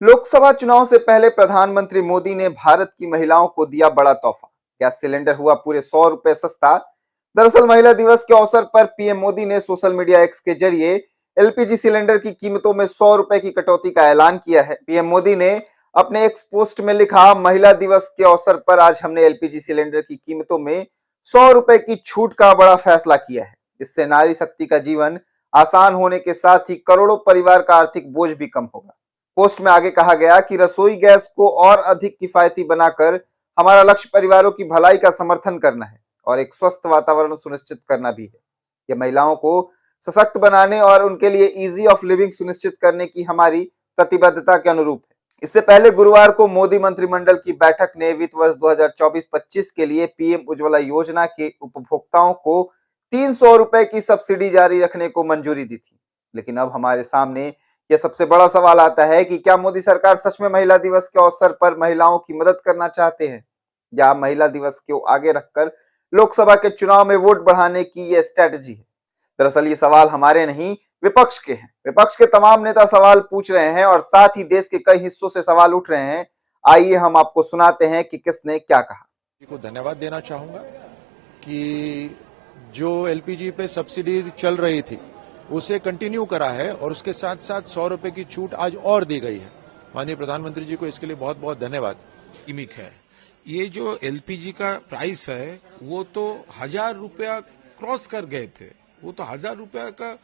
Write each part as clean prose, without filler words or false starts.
लोकसभा चुनाव से पहले प्रधानमंत्री मोदी ने भारत की महिलाओं को दिया बड़ा तोहफा। गैस सिलेंडर हुआ पूरे 100 रुपए सस्ता। दरअसल महिला दिवस के अवसर पर पीएम मोदी ने सोशल मीडिया एक्स के जरिए एलपीजी सिलेंडर की कीमतों में 100 रुपए की कटौती का ऐलान किया है। पीएम मोदी ने अपने एक्स पोस्ट में लिखा, महिला दिवस के अवसर पर आज हमने एलपीजी सिलेंडर की कीमतों में 100 रुपए की छूट का बड़ा फैसला किया है। इससे नारी शक्ति का जीवन आसान होने के साथ ही करोड़ों परिवार का आर्थिक बोझ भी कम होगा। पोस्ट में आगे कहा गया कि रसोई गैस को और अधिक किफायती बनाकर हमारा लक्ष्य परिवारों की भलाई का समर्थन करना है और एक स्वस्थ वातावरण सुनिश्चित करना भी है। यह महिलाओं को सशक्त बनाने और उनके लिए इजी ऑफ लिविंग सुनिश्चित करने की हमारी प्रतिबद्धता के अनुरूप है। इससे पहले गुरुवार को मोदी मंत्रिमंडल की बैठक ने वित्त वर्ष 2024-25 के लिए पीएम उज्ज्वला योजना के उपभोक्ताओं को 300 रुपए की सब्सिडी जारी रखने को मंजूरी दी थी। लेकिन अब हमारे सामने यह सबसे बड़ा सवाल आता है कि क्या मोदी सरकार सच में महिला दिवस के अवसर पर महिलाओं की मदद करना चाहते हैं, या महिला दिवस को आगे रखकर लोकसभा के चुनाव में वोट बढ़ाने की यह स्ट्रेटजी है। दरअसल ये सवाल हमारे नहीं, विपक्ष के हैं। विपक्ष के तमाम नेता सवाल पूछ रहे हैं और साथ ही देश के कई हिस्सों से सवाल उठ रहे हैं। आइए हम आपको सुनाते हैं कि किसने क्या कहा। को धन्यवाद देना चाहूंगा कि जो एलपीजी पे सब्सिडी चल रही थी उसे कंटिन्यू करा है और उसके साथ साथ 100 रुपए की छूट आज और दी गई है। माननीय प्रधानमंत्री जी को इसके लिए बहुत बहुत धन्यवाद। कीमिक है ये जो एलपीजी का प्राइस है वो तो 1000 रुपया क्रॉस कर गए थे, वो तो 1000 रुपया का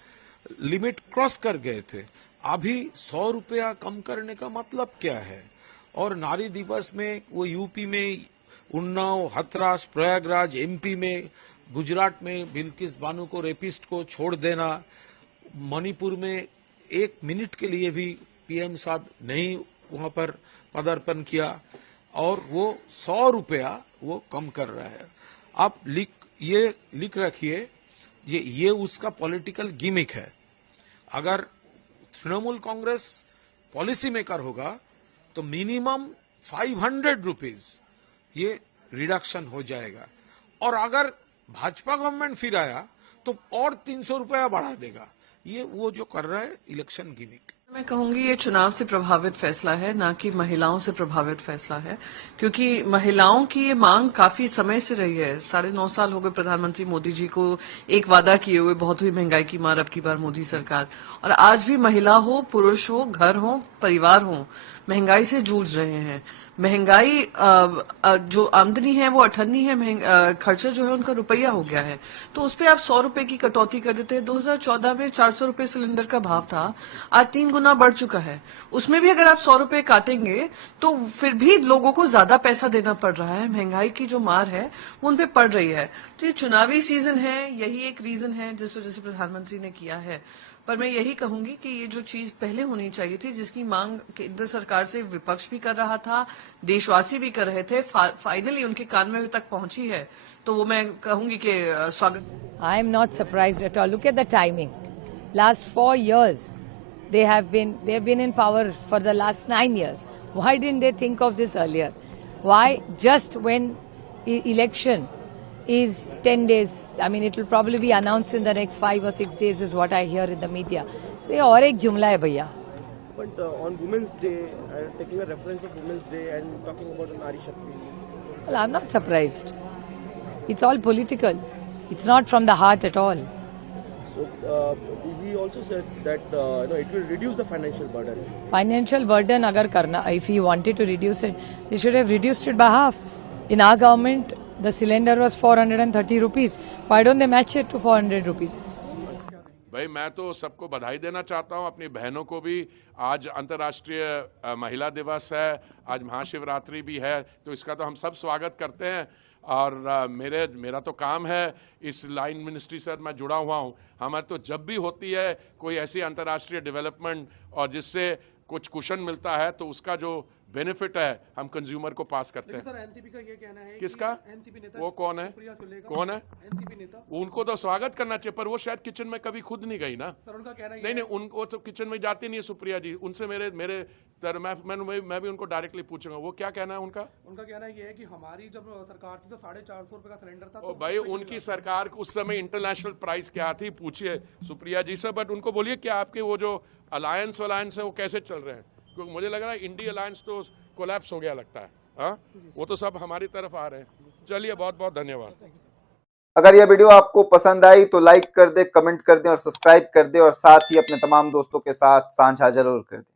लिमिट क्रॉस कर गए थे। अभी 100 रुपया कम करने का मतलब क्या है? और नारी दिवस में वो यूपी में उन्नाव, हाथरस, प्रयागराज, एमपी में, गुजरात में बिल्किस बानो को, रेपिस्ट को छोड़ देना, मणिपुर में 1 मिनट के लिए भी पीएम साहब नहीं वहां पर पदार्पण किया और वो 100 रुपया वो कम कर रहा है। आप लिख रखिए, ये उसका पॉलिटिकल गिमिक है। अगर तृणमूल कांग्रेस पॉलिसी मेकर होगा तो मिनिमम 500 रुपीज ये रिडक्शन हो जाएगा, और अगर भाजपा गवर्नमेंट फिर आया तो और 300 रुपया बढ़ा देगा। ये वो जो कर रहा है इलेक्शन गिमिक। मैं कहूंगी ये चुनाव से प्रभावित फैसला है, ना कि महिलाओं से प्रभावित फैसला है, क्योंकि महिलाओं की ये मांग काफी समय से रही है। 9.5 साल हो गए प्रधानमंत्री मोदी जी को एक वादा किए हुए, बहुत हुई महंगाई की मार अब की बार मोदी सरकार, और आज भी महिला हो, पुरुष हो, घर हो, परिवार हो, महंगाई से जूझ रहे हैं। महंगाई जो आमदनी है वो अठन्नी है, खर्चा जो है उनका रुपया हो गया है। तो उस पर आप 100 रुपए की कटौती कर देते हैं। 2014 में 400 रुपए सिलेंडर का भाव था, आज 3 गुना बढ़ चुका है। उसमें भी अगर आप 100 रुपए काटेंगे तो फिर भी लोगों को ज्यादा पैसा देना पड़ रहा है। महंगाई की जो मार है वो उन पे पड़ रही है। तो ये चुनावी सीजन है, यही एक रीजन है जिस वजह से प्रधानमंत्री ने किया है। पर मैं यही कहूंगी कि ये जो चीज पहले होनी चाहिए थी, जिसकी मांग केंद्र सरकार से विपक्ष भी कर रहा था, देशवासी भी कर रहे थे, फाइनली उनके कान में तक पहुंची है, तो वो मैं कहूंगी कि स्वागत। I am not surprised at all. Look at the timing. Last 4 years they have been in power for the last 9 years. Why didn't they think of this earlier? Why just when election is 10 days? I mean, it will probably be announced in the next 5 or 6 days is what I hear in the media. So ये और एक जुमला है भैया. But on Women's Day, taking a reference of Women's Day and talking about the Nari Shakti. Well, I'm not surprised. It's all political. It's not from the heart at all. So, he also said that it will reduce the financial burden. Financial burden agar karna, if he wanted to reduce it, they should have reduced it by half. In our government, the cylinder was 430 rupees. Why don't they match it to 400 rupees? भाई मैं तो सबको बधाई देना चाहता हूं, अपनी बहनों को भी। आज अंतर्राष्ट्रीय महिला दिवस है, आज महाशिवरात्रि भी है, तो इसका तो हम सब स्वागत करते हैं। और मेरा तो काम है, इस लाइन मिनिस्ट्री से मैं जुड़ा हुआ हूं। हमारे तो जब भी होती है कोई ऐसी अंतर्राष्ट्रीय डेवलपमेंट और जिससे कुछ कुशन मिलता है, तो उसका जो बेनिफिट है हम कंज्यूमर को पास करते हैं। सर, एनसीपी का ये कहना है किसका? एनसीपी नेता वो कौन है? कौन है? एनसीपी नेता। उनको तो स्वागत करना चाहिए, पर वो शायद किचन में कभी खुद नहीं गई ना। सर, उनका कहना नहीं, उनको तो किचन में जाती नहीं है सुप्रिया जी। उनसे मैं भी उनको डायरेक्टली पूछूंगा वो क्या कहना है उनका। उनका कहना ये है कि हमारी जब सरकार थी तो 450 रुपए का सिलेंडर था। ओ भाई, उनकी सरकार उस समय इंटरनेशनल प्राइस क्या थी पूछिए सुप्रिया जी से। बट उनको बोलिए कि आपके वो जो अलायंस है वो कैसे चल रहे हैं। क्योंकि मुझे लग रहा है इंडिया अलायंस तो कोलैप्स हो गया लगता है। हाँ, वो तो सब हमारी तरफ आ रहे हैं। चलिए, बहुत बहुत धन्यवाद। अगर यह वीडियो आपको पसंद आई तो लाइक कर दे, कमेंट कर दे और सब्सक्राइब कर दे और साथ ही अपने तमाम दोस्तों के साथ साझा जरूर कर दे।